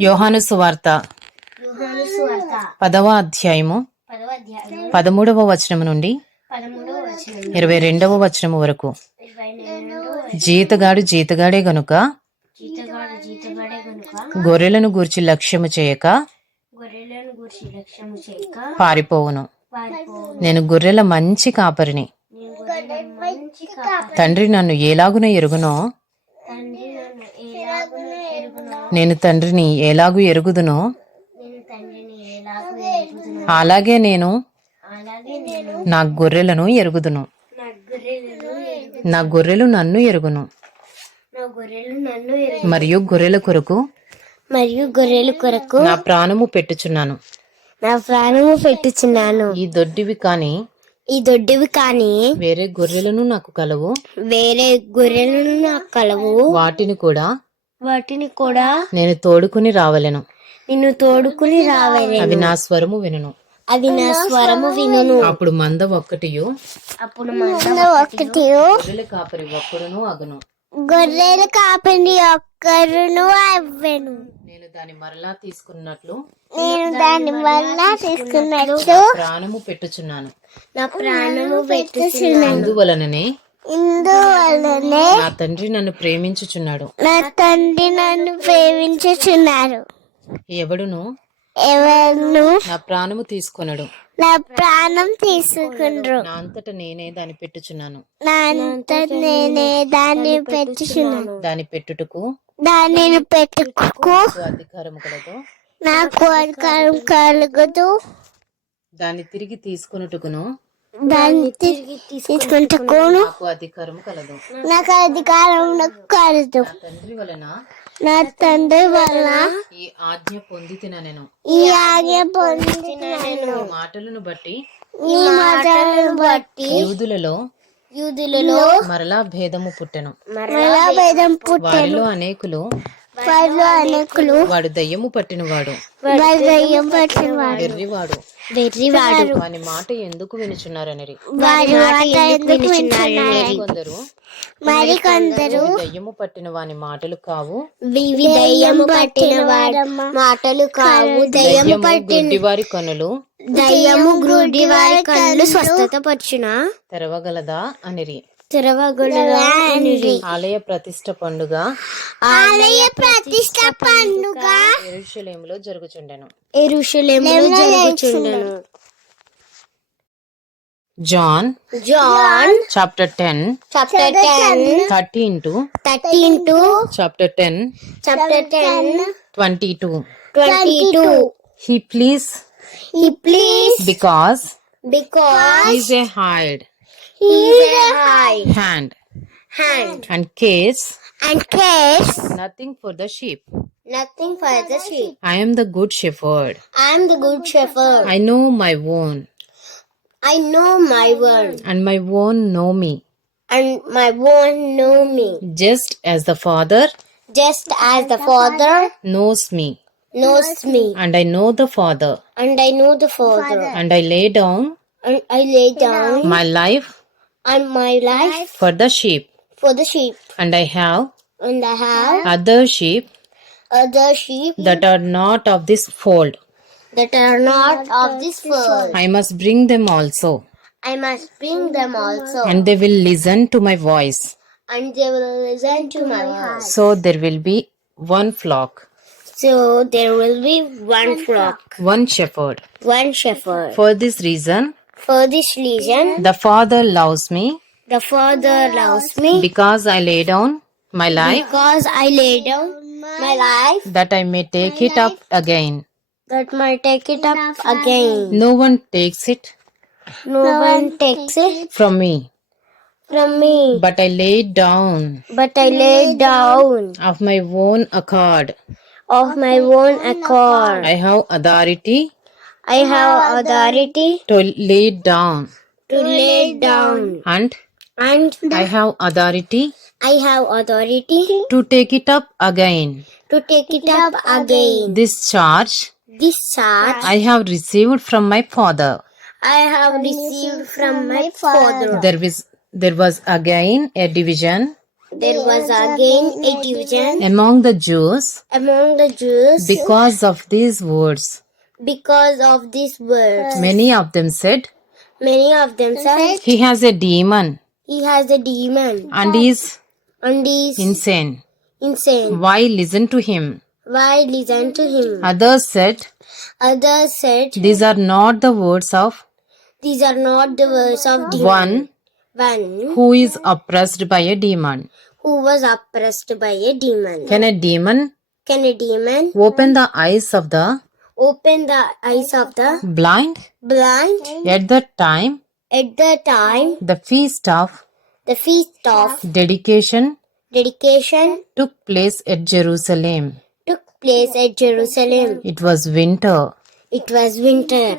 యోహాను సువార్త పదవ అధ్యాయము పదమూడవ వచనము నుండి వచనం ఇరవై రెండవ వచనము వరకు. జీతగాడు జీతగాడే గనుక గొర్రెలను గూర్చి లక్ష్యము చేయక పారిపోవును. పారిపోవు నేను గొర్రెల మంచి కాపరిని. తండ్రి నన్ను ఎలాగున ఎరుగునో తండ్రి నన్ను ఎలాగున ఎరుగునో నేను తండ్రిని ఎలాగు ఎరుగుదునో అలాగే నేను నా గొర్రెలను ఎరుగుదును. నా గొర్రెలు నన్ను ఎరుగును. నా గొర్రెలు నన్ను ఎరుగు మరియు గొర్రెల కొరకు మరియు గొర్రెల కొరకు నా ప్రాణము పెట్టుచున్నాను. నా ప్రాణము పెట్టుచున్నాను. ఈ దొడ్డివి కాని ఈ దొడ్డివి కానీ వేరే గొర్రెలను నాకు కలవు. వేరే గొర్రెలను నాకు కలవు. వాటిని కూడా వాటిని కూడా నేను తోడుకుని రావలెను. నిన్ను తోడుకుని రావాలి అవి నా స్వరము వినును. అవి నా స్వరము వినును. అప్పుడు మంద ఒక్కటియు అప్పుడు ఒకటి గొర్రెల కాపరి ఒక్కడును అగును. గొర్రెలు కాపండి ఒక్కరును అవ్వను. నేను దాని మరలా తీసుకున్నట్లు నేను దాని వల్ల తీసుకున్నట్లు ప్రాణము పెట్టుచున్నాను. నా ప్రాణము పెట్టుచున్నాను. అందువలననే ఇందువల్లనే నా తండ్రి నన్ను ప్రేమించుచున్నాడు. నా తండ్రి నన్ను ప్రేమించుచున్నారు ఎవడును? ఎవరు నా ప్రాణము తీసుకొనడు. నా ప్రాణం తీసుకుండ్రు నా అంతట నేనే దాన్ని పెట్టుచున్నాను. నా అంత నేనే దాన్ని పెట్టుచున్నాను. దాని పెట్టుటకు దానిని పెట్టుకు నాకు అధికారము కలదు. నాకు అధికారం కలుగుతూ దాన్ని తిరిగి తీసుకొనుటకును దాన్ని తిరిగి తీసుకుంటుకోను నాకు అధికారము కలదు. నాకు అధికారం కలదు. నా తండ్రి వలన నా తండ్రి వల్ల ఈ ఆజ్ఞ పొందితిన నేను. ఈ ఆజ్ఞ పొందిన నేను. మాటలను బట్టి ఈ మాటలను బట్టి యూదులలో యూదులలో మరలా భేదము పుట్టెను. మరలా భేదం పుట్టి వారిలో అనేకులు వారిలో అనేకులు. వాడు దయ్యము పట్టినవాడు. వారి దయ్యం పట్టిన వాడు వెర్రివాడు. వెర్రివాడు. వాని మాట ఎందుకు వినుచున్నారనిరి? వారి మాట ఎందుకు వింటున్నారు కొందరు మరి కొందరు "ఇవి దయ్యము పట్టిన వాని మాటలు కావు. ఇవి దయ్యము పట్టిన వారి మాటలు కావు. దయ్యము పట్టిన గుడ్డివారి కనులు. దయ్యము గ్రుడి వారి కళ్ళు స్వస్థత పరచున? తెరవగలదా అనిరి? ఆలయ ప్రతిష్ట పండుగ. ఆలయ ప్రతిష్ట పండుగ. ఎరుషలేములో జరుగుచుండెను. ఎరుషలేములో జరుగుచుండెను. John. John. Chapter ten. Chapter ten. Thirteen to thirteen to chapter ten. Chapter ten. Twenty two. Twenty two. He please He please. Because because. Is a hide He's high hand. hand. And kiss, and kiss. nothing for the sheep. Nothing for the sheep. I am the good shepherd. I am the good shepherd. I know my own I know my own. and my own know me. And my own know me. just as the father Just as the Father knows me. knows me. and I know the father. And I know the Father. And I lay down and I lay down my life on my life for the sheep. for the sheep, and I have and I have other sheep other sheep that are not of this fold. that are not of this world. I must bring them also. I must bring them also, and they will listen to my voice. And they will listen to my voice. so there will be one flock. So there will be one flock, one shepherd. One shepherd. for this reason For this reason, the father loves me the Father loves me because I lay down my life because I lay down my life that I may take it up again. that might take it up again. No one takes it No one takes it from me, from me, but I lay it down but I lay down of my own accord. of my own accord. I have authority I have authority to lay it down, to lay down, and and I have authority I have authority to take it up again. to take it up again. This charge This charge I have received from my father. I have received from my Father. There was there was again a division there was again a division among the Jews among the Jews because of these words. Because of these words. Many of them said, Many of them said, He has a demon He has a demon and is and is insane. insane. Why listen to him? Why listen to him? Others said, Others said, These are not the words of These are not the words of demon. one One who is oppressed by a demon. who was oppressed by a demon. Can a demon Can a demon open the eyes of the open the eyes of the blind? blind? At the time, At the time, the feast of the feast of dedication dedication took place at Jerusalem. took place at Jerusalem. It was winter. It was winter.